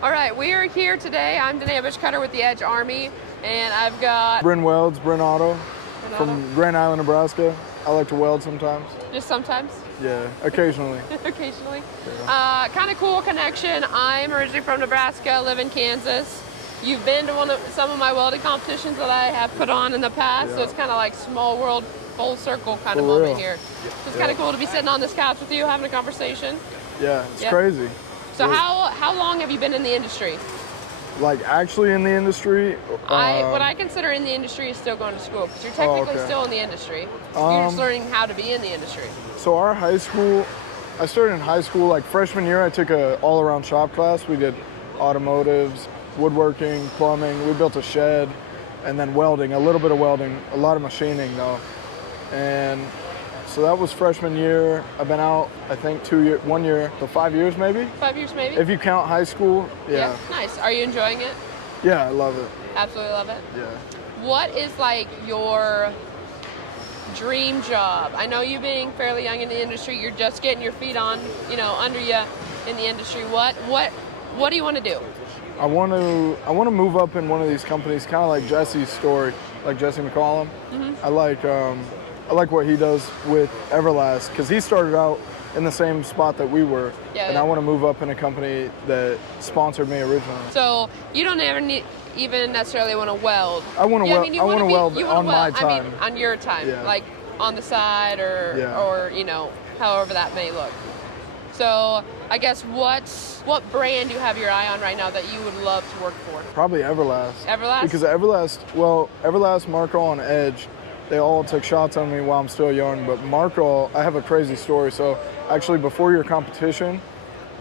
All right, we are here today. I'm Danea cutter with the Edge Army, and I've got Bryn welds, Bryn Auto, from Grand Island, Nebraska. I like to weld sometimes. Just sometimes? Yeah, occasionally. Occasionally. Yeah. Kind of cool connection. I'm originally from Nebraska, live in Kansas. You've been to some of my welding competitions that I have put on in the past, so it's kind of like small world, full circle kind of moment here. So it's kind of cool to be sitting on this couch with you, having a conversation. Yeah, it's crazy. So how long have you been in the industry? Like actually in the industry? What I consider in the industry is still going to school, because you're technically still in the industry. You're just learning how to be in the industry. So our high school, I started in high school, like freshman year, I took a all-around shop class. We did automotives, woodworking, plumbing. We built a shed, and then welding, a little bit of welding, a lot of machining though. And so that was freshman year. I've been out, I think 1 year, so 5 years maybe? 5 years maybe? If you count high school, yeah. Nice. Are you enjoying it? Yeah, I love it. Absolutely love it? Yeah. What is like your dream job? I know you being fairly young in the industry, you're just getting your feet on, under you in the industry. What do you want to do? I want to move up in one of these companies, kind of like Jesse's story, like Jesse McCollum. Mm-hmm. I like what he does with Everlast, because he started out in the same spot that we were, I want to move up in a company that sponsored me originally. So you don't ever even necessarily want to weld. I want to weld. I want to weld on my time. I mean, on your time, like on the side or however that may look. So I guess what brand do you have your eye on right now that you would love to work for? Probably Everlast. Everlast? Because Everlast, Marco, and Edge, they all took shots on me while I'm still young. But Marco, I have a crazy story. So actually, before your competition,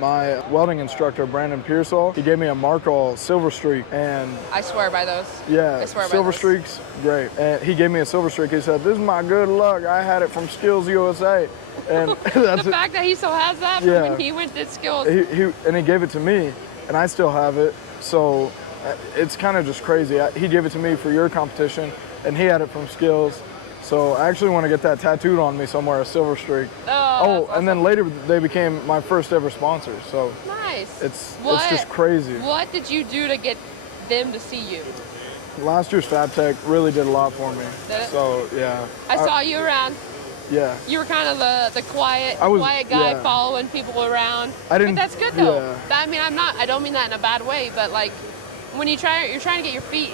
my welding instructor, Brandon Pearsall, he gave me a Marco Silver Streak, and I swear by those. Yeah, I swear Silver by those. Streaks, great. And he gave me a Silver Streak. He said, "This is my good luck. I had it from Skills USA." And that's the fact that he still has that from when he went to Skills. He gave it to me, and I still have it. So it's kind of just crazy. He gave it to me for your competition, and he had it from Skills. So I actually want to get that tattooed on me somewhere, a Silver Streak. Oh, awesome. And then later they became my first ever sponsor. So nice. It's just crazy. What did you do to get them to see you? Last year's FABTECH really did a lot for me. Did it? So yeah. I saw you around. Yeah. You were kind of the quiet guy following people around. But that's good though. Yeah. I mean, I don't mean that in a bad way, but like when you're trying to get your feet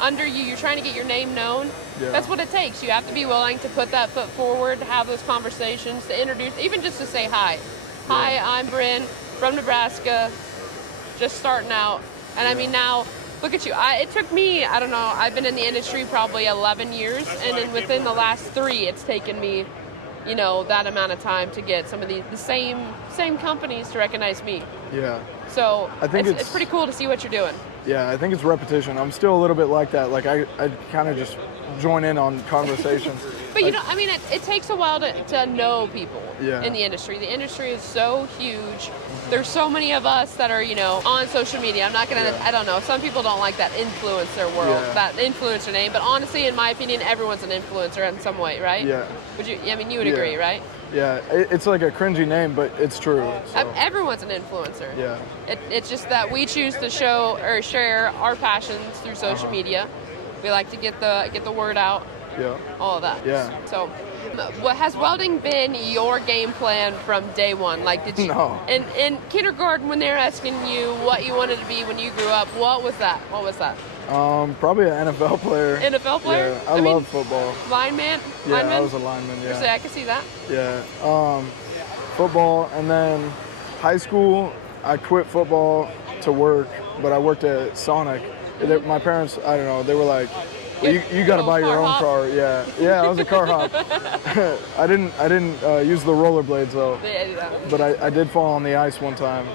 under you, you're trying to get your name known. Yeah. That's what it takes. You have to be willing to put that foot forward, to have those conversations, to introduce, even just to say hi. Hi, I'm Bryn from Nebraska, just starting out. And I mean, now look at you. It took me, I don't know, I've been in the industry probably 11 years, and then within the last 3, it's taken me, that amount of time to get some of the same companies to recognize me. Yeah. So I think it's pretty cool to see what you're doing. Yeah, I think it's repetition. I'm still a little bit like that. Like I kind of just join in on conversations. But it takes a while to know people in the industry. The industry is so huge. There's so many of us that are, on social media. I'm not going to, I don't know, some people don't like that influencer world, that influencer name. But honestly, in my opinion, everyone's an influencer in some way, right? Yeah. You would agree, right? Yeah, it's like a cringy name, but it's true. So. Everyone's an influencer. Yeah. It's just that we choose to show or share our passions through social media. We like to get the word out. Yeah. All of that. Yeah. So, what has welding been your game plan from day one? Like, did you in kindergarten when they were asking you what you wanted to be when you grew up? What was that? Probably an NFL player. NFL player? Yeah, I love football. Lineman? Yeah, I was a lineman. Yeah. I can see that. Yeah. Football, and then high school, I quit football to work, but I worked at Sonic. My parents, I don't know, they were like, well, you got to buy your own car. Yeah, I was a car hop. I didn't use the rollerblades though, but I did fall on the ice one time.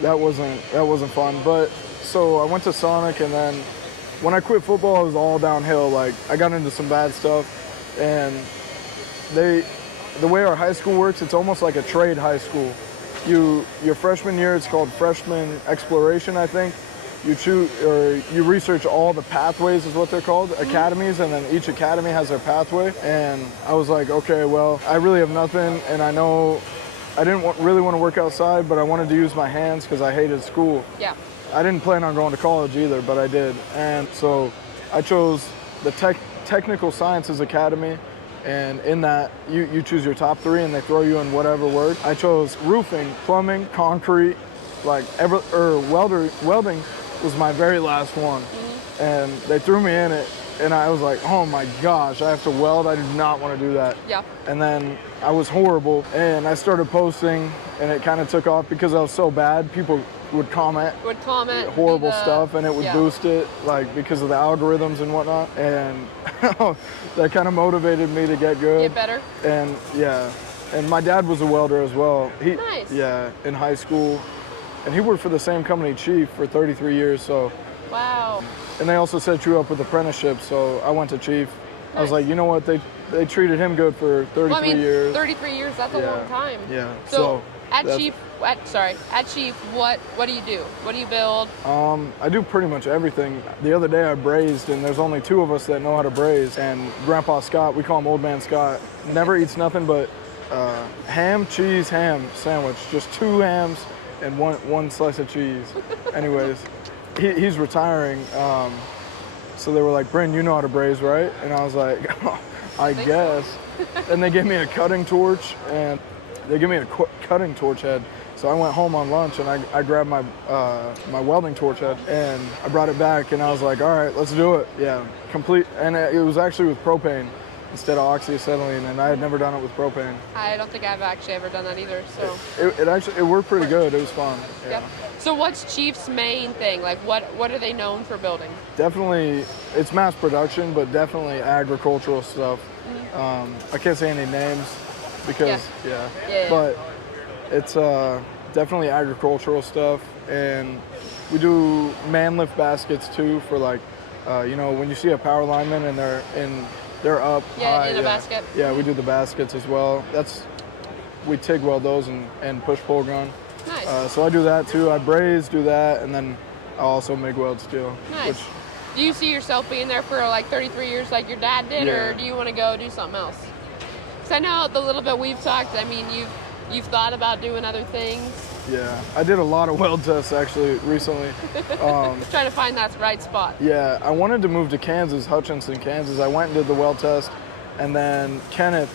That wasn't fun. But so I went to Sonic, and then when I quit football, it was all downhill. Like I got into some bad stuff, and the way our high school works, it's almost like a trade high school. Your freshman year, it's called freshman exploration, I think. You research all the pathways, is what they're called, academies, and then each academy has their pathway. And I was like, okay, well, I really have nothing, and I know I didn't really want to work outside, but I wanted to use my hands because I hated school. Yeah. I didn't plan on going to college either, but I did. And so I chose the Technical Sciences Academy. And in that, you choose your top 3 and they throw you in whatever work. I chose roofing, plumbing, concrete, welding was my very last one. Mm-hmm. And they threw me in it and I was like, oh my gosh, I have to weld. I do not want to do that. Yeah. And then I was horrible and I started posting and it kind of took off because I was so bad. People would comment horrible stuff and it would boost it, like, because of the algorithms and whatnot. And that kind of motivated me to get good. Get better. And and my dad was a welder as well. Nice. Yeah, in high school. And he worked for the same company, Chief, for 33 years, so. Wow. And they also set you up with apprenticeships, so I went to Chief. Nice. I was like, you know what, they treated him good for 33 years. 33 years, that's a long time. Yeah. So at Chief, what do you do? What do you build? I do pretty much everything. The other day I brazed, and there's only 2 of us that know how to braze. And Grandpa Scott, we call him Old Man Scott, never eats nothing but ham, cheese, ham sandwich. Just 2 hams and one slice of cheese. Anyways, he's retiring. So they were like, Bryn, you know how to braze, right? And I was like, oh, I guess. So. And they gave me a cutting torch, and they gave me a cutting torch head. So I went home on lunch and I grabbed my my welding torch head and I brought it back and I was like, all right, let's do it. Yeah, complete. And it was actually with propane instead of oxyacetylene, and I had never done it with propane. I don't think I've actually ever done that either. So it worked pretty good. It was fun. Yeah. Yep. So what's Chief's main thing? Like what are they known for building? Definitely, it's mass production, but definitely agricultural stuff. Mm-hmm. I can't say any names because but it's definitely agricultural stuff, and we do man lift baskets too for like when you see a power lineman and they're up high, in a basket. Yeah, we do the baskets as well. We TIG weld those and push pull gun. Nice. So I do that too. I braze, do that, and then I also MIG weld steel. Nice. Do you see yourself being there for like 33 years like your dad did, or do you want to go do something else? Because I know the little bit we've talked, I mean, you've thought about doing other things. Yeah, I did a lot of weld tests actually recently. Trying to find that right spot. Yeah, I wanted to move to Kansas, Hutchinson, Kansas. I went and did the weld test, and then Kenneth,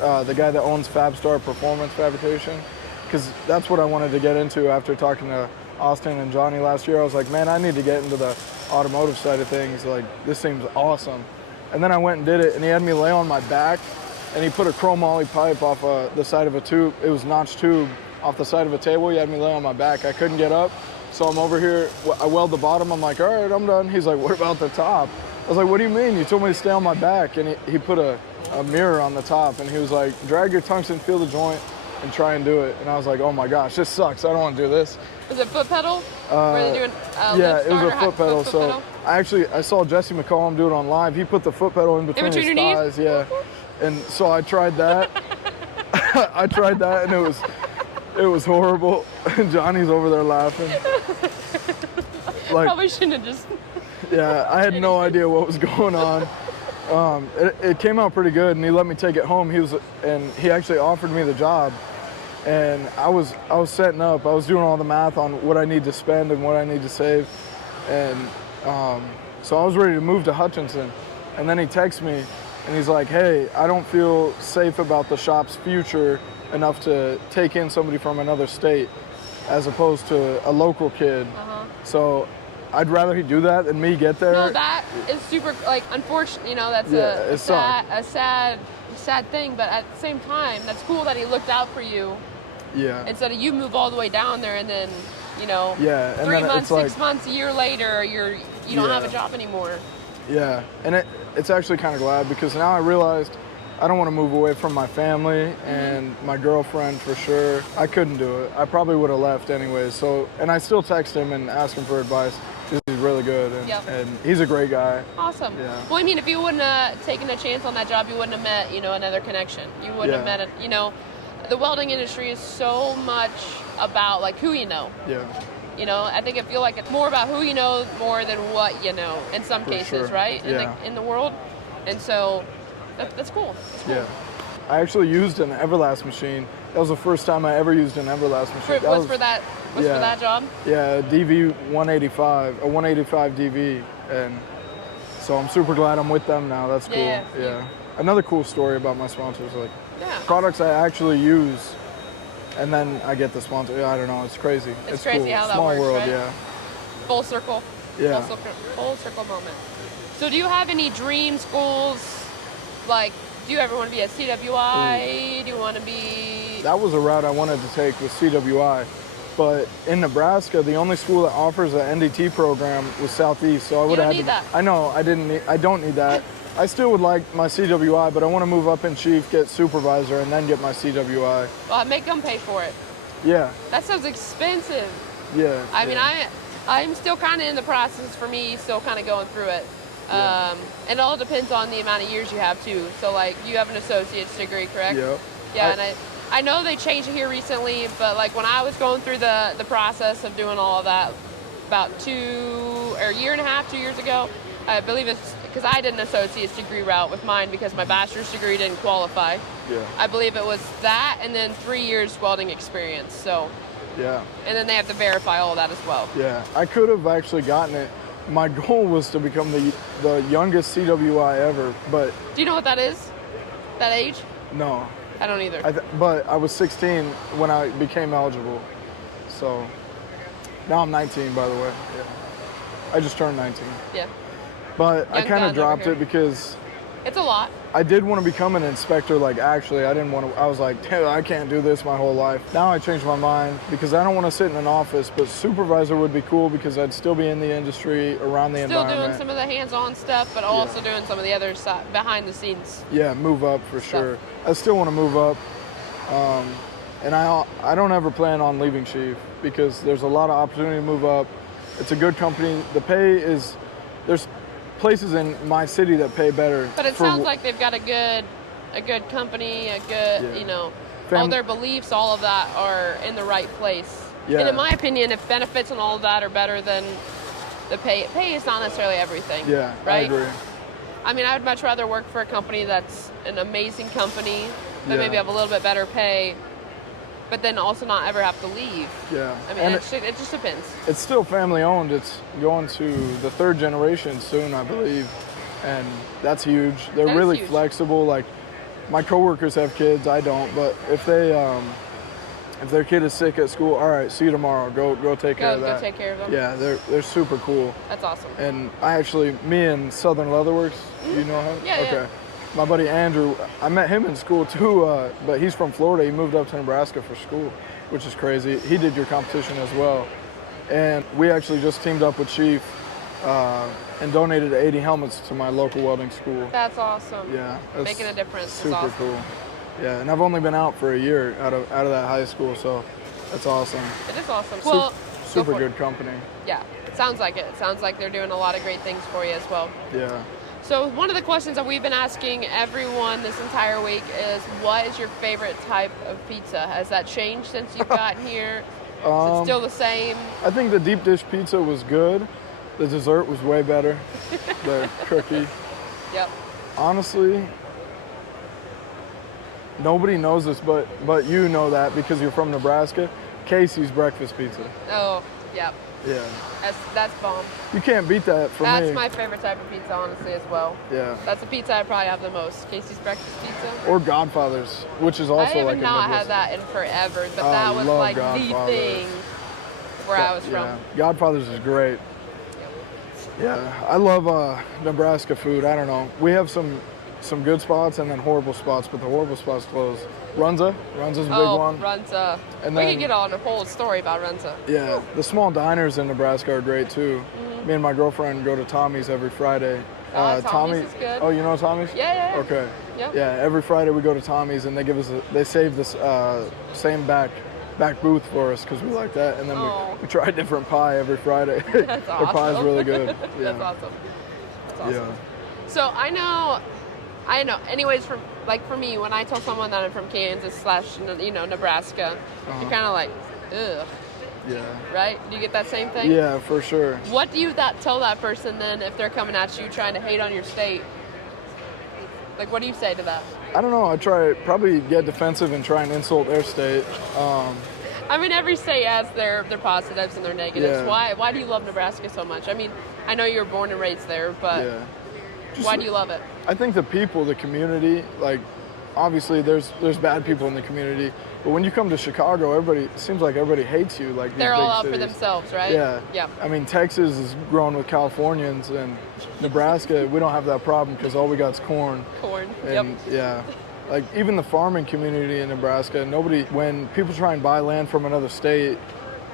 the guy that owns FABTECH Performance Fabrication, because that's what I wanted to get into after talking to Austin and Johnny last year. I was like, man, I need to get into the automotive side of things. Like, this seems awesome. And then I went and did it, and he had me lay on my back, and he put a chromoly pipe off the side of a tube. It was notched tube off the side of a table. He had me lay on my back. I couldn't get up, so I'm over here. I weld the bottom. I'm like, all right, I'm done. He's like, what about the top? I was like, what do you mean? You told me to stay on my back. And he put a mirror on the top, and he was like, drag your tungsten, feel the joint, and try and do it. And I was like, oh my gosh, this sucks. I don't want to do this. Was it foot pedal? Were they doing yeah, it was a foot pedal. So I saw Jesse McCollum do it on live. He put the foot pedal in between his thighs. Yeah. And so I tried that. I tried that, and it was horrible. Johnny's over there laughing. Like, probably shouldn't have just. Yeah, I had no idea what was going on. It came out pretty good, and he let me take it home. He actually offered me the job, and I was setting up. I was doing all the math on what I need to spend and what I need to save, and so I was ready to move to Hutchinson. And then he texts me, and he's like, "Hey, I don't feel safe about the shop's future enough to take in somebody from another state, as opposed to a local kid. So I'd rather he do that than me get there." No, that is super, like, unfortunate. That's a sad thing. But at the same time, that's cool that he looked out for you. Yeah. Instead of you move all the way down there and then, Yeah. And 3 months, 6 months, a year later, you don't have a job anymore. Yeah, and it's actually kind of glad, because now I realized I don't want to move away from my family and my girlfriend for sure. I couldn't do it. I probably would have left anyways. So, and I still text him and ask him for advice. He's really good, and he's a great guy. Awesome. Yeah. Well, I mean, if you wouldn't have taken a chance on that job, you wouldn't have met, another connection. You wouldn't have met the welding industry is so much about, like, who you know. Yeah. I feel like it's more about who you know more than what you know in some cases, right? In the world. And so that's cool. Yeah. I actually used an Everlast machine That was the first time I ever used an Everlast machine. For that job? Yeah, DV 185, a 185 DV, and so I'm super glad I'm with them now. That's cool. Yeah. Another cool story about my sponsors, like products I actually use, and then I get the sponsor. I don't know. It's crazy. It's crazy cool. how that Small works, world, right? yeah. Full circle. Yeah. Full circle moment. So do you have any dreams, goals? Like, do you ever want to be a CWI? Do you want to be... That was a route I wanted to take with CWI. But in Nebraska, the only school that offers an NDT program was Southeast. So I would have had to... that. I know, I don't need that. I still would like my CWI, but I want to move up in chief, get supervisor, and then get my CWI. Well, make them pay for it. Yeah. That sounds expensive. Yeah. I mean, I'm still kind of in the process for me, still kind of going through it. And it all depends on the amount of years you have too. So like you have an associate's degree, correct? Yep. Yeah, and I know they changed it here recently, but like when I was going through the process of doing all of that about a year and a half, 2 years ago, I believe it's because I did an associate's degree route with mine because my bachelor's degree didn't qualify. Yeah. I believe it was that and then 3 years welding experience. So. Yeah. And then they have to verify all of that as well. Yeah, I could have actually gotten it. My goal was to become the youngest CWI ever, but... Do you know what that is? That age? No. I don't either. But I was 16 when I became eligible. So now I'm 19, by the way. Yeah. I just turned 19. Yeah. But I kind of dropped it because... It's a lot. I did want to become an inspector, like actually, I was like, dude, I can't do this my whole life. Now I changed my mind because I don't want to sit in an office, but supervisor would be cool because I'd still be in the industry, around the environment. Still doing some of the hands-on stuff, but also doing some of the other side, behind the scenes. Yeah, move up for sure. I still want to move up. And I don't ever plan on leaving Chief because there's a lot of opportunity to move up. It's a good company. The pay is, there's places in my city that pay better. But it sounds like they've got a good company, all their beliefs, all of that are in the right place. Yeah. And in my opinion, if benefits and all of that are better than the pay is not necessarily everything. Yeah, right? I agree. I mean, I would much rather work for a company that's an amazing company that maybe have a little bit better pay, but then also not ever have to leave. Yeah. I mean, it just depends. It's still family owned. It's going to the third generation soon, I believe. And that's huge. They're really huge. Flexible. Like, my coworkers have kids, I don't, but if their kid is sick at school, all right, see you tomorrow. Go take care of that. Go take care of them. Yeah, they're super cool. That's awesome. And me and Southern Leatherworks, you know him? Yeah, okay. My buddy Andrew, I met him in school too, but he's from Florida. He moved up to Nebraska for school, which is crazy. He did your competition as well. And we actually just teamed up with Chief and donated 80 helmets to my local welding school. That's awesome. Yeah. That's making a difference. Super awesome. Cool. Yeah, and I've only been out for a year out of that high school, so that's awesome. It is awesome. Well, super good company. Yeah, it sounds like it. It sounds like they're doing a lot of great things for you as well. Yeah. So one of the questions that we've been asking everyone this entire week is, what is your favorite type of pizza? Has that changed since you've gotten here? Is it still the same? I think the deep dish pizza was good. The dessert was way better. The cookie. Yep. Honestly, nobody knows this, but you know that because you're from Nebraska. Casey's breakfast pizza. Oh, yep. Yeah. That's bomb. You can't beat that for me. That's my favorite type of pizza, honestly, as well. Yeah. That's the pizza I probably have the most. Casey's breakfast pizza. Or Godfather's, which is also like a Midwest. I have not had that in forever, but that was like the thing where I was from. Godfather's is great. Yeah, I love Nebraska food. I don't know. We have some good spots and then horrible spots, but the horrible spots closed. Runza's a big one. Runza. And we can get on a whole story about Runza. Yeah, the small diners in Nebraska are great too. Mm-hmm. Me and my girlfriend go to Tommy's every Friday. Tommy's is good. Oh, you know Tommy's? Yeah. Okay. Yep. Yeah, every Friday we go to Tommy's and they save this same back booth for us because we like that, and then we try a different pie every Friday. That's awesome. Their pie's really good. Yeah. That's awesome. Yeah. So I know. Anyways, for me, when I tell someone that I'm from Kansas / Nebraska, you're kind of like, ugh. Yeah. Right? Do you get that same thing? Yeah, for sure. What do you tell that person then if they're coming at you trying to hate on your state? Like, what do you say to that? I don't know. I probably get defensive and try and insult their state. I mean, every state has their positives and their negatives. Yeah. Why do you love Nebraska so much? I mean, I know you were born and raised there, but why do you love it? I think the people, the community, like, obviously there's bad people in the community, but when you come to Chicago, it seems like everybody hates you. Like, they're these all big out cities. for themselves, right? Yeah. Yeah. I mean, Texas is growing with Californians, and Nebraska, we don't have that problem because all we got is corn. Corn. And yeah. Like, even the farming community in Nebraska, when people try and buy land from another state,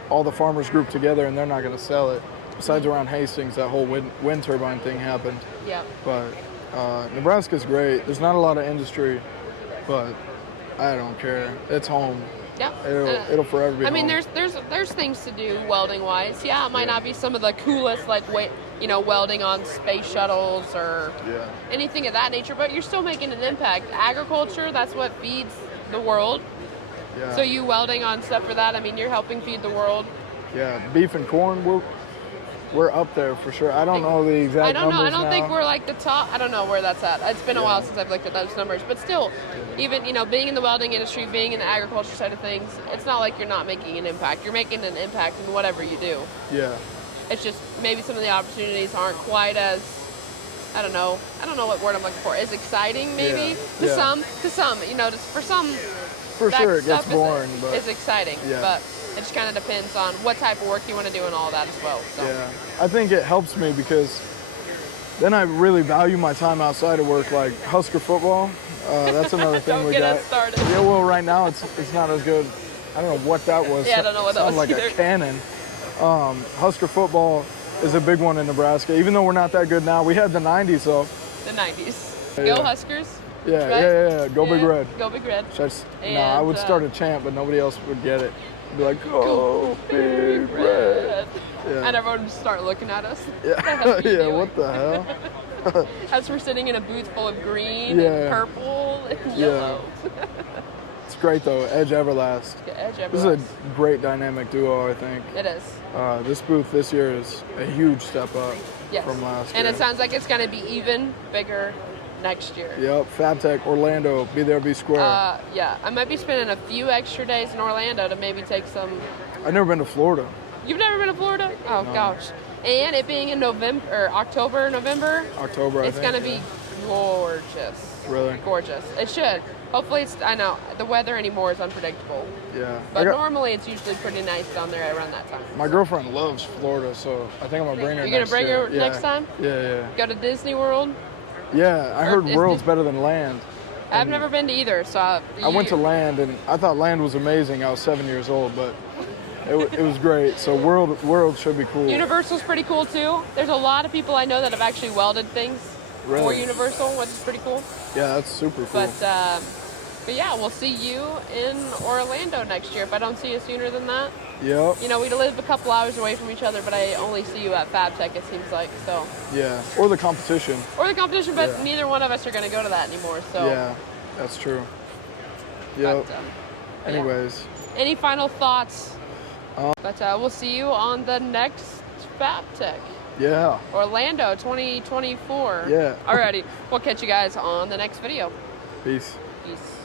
all the farmers group together and they're not going to sell it. Besides around Hastings, that whole wind turbine thing happened. Yeah. But Nebraska's great. There's not a lot of industry, but I don't care. It's home. Yeah. It'll forever be I mean, home. there's things to do welding wise. Yeah, it might not be some of the coolest, like, welding on space shuttles or anything of that nature, but you're still making an impact. Agriculture, that's what feeds the world. Yeah. So you welding on stuff for that, I mean, you're helping feed the world. Yeah, beef and corn, we're up there for sure. I don't know the exact numbers I don't now. think we're like the top. I don't know where that's at. It's been a while since I've looked at those numbers, but still, even, being in the welding industry, being in the agriculture side of things, it's not like you're not making an impact. You're making an impact in whatever you do. Yeah. It's just maybe some of the opportunities aren't quite as, I don't know what word I'm looking for, as exciting maybe to some, just for some. For sure, it gets boring, but it's exciting, but it just kind of depends on what type of work you want to do and all that as well. So. Yeah, I think it helps me because then I really value my time outside of work, like Husker football. That's another thing we got. Don't get us started. Yeah, well, right now it's not as good. I don't know what that was. Yeah, I don't know what that was like either. a cannon. Husker football is a big one in Nebraska. Even though we're not that good now, we had the 90s though. The 90s. Yeah. Go Huskers. Yeah, right? yeah. Go Big Red. Go Big Red. I would start a chant, but nobody else would get it. Be like, go Big Red. Yeah. And everyone would start looking at us. Yeah, yeah. What the hell? As we're sitting in a booth full of green and purple and yellow. It's great though. Edge Everlast. Edge Everlast. This is a great dynamic duo, I think. It is. This booth this year is a huge step up from last year. And it sounds like it's going to be even bigger next year. Yep, FABTECH, Orlando, be there, be square. Yeah, I might be spending a few extra days in Orlando to maybe take some. I've never been to Florida. You've never been to Florida? Oh gosh. And it being in October, November. October, it's going to be gorgeous. Really? Gorgeous. It should. Hopefully I know, the weather anymore is unpredictable. Yeah. But normally it's usually pretty nice down there around that time. My girlfriend loves Florida, so I think I'm going to bring her You're going to bring her next time? Yeah. Go to Disney World? Yeah, I heard World's better than Land. I've never been to either, so I went to Land, and I thought Land was amazing. I was 7 years old, but it was great. So World should be cool. Universal's pretty cool too. There's a lot of people I know that have actually welded things for Universal, which is pretty cool. Yeah, that's super cool. But yeah, we'll see you in Orlando next year if I don't see you sooner than that. Yep. We live a couple hours away from each other, but I only see you at FABTECH, it seems like. So. Yeah, or the competition. But neither one of us are going to go to that anymore. So. Yeah, that's true. Yep. But, anyways. Yeah. Any final thoughts? But we'll see you on the next FABTECH. Yeah. Orlando 2024. Yeah. Alrighty. We'll catch you guys on the next video. Peace. Peace.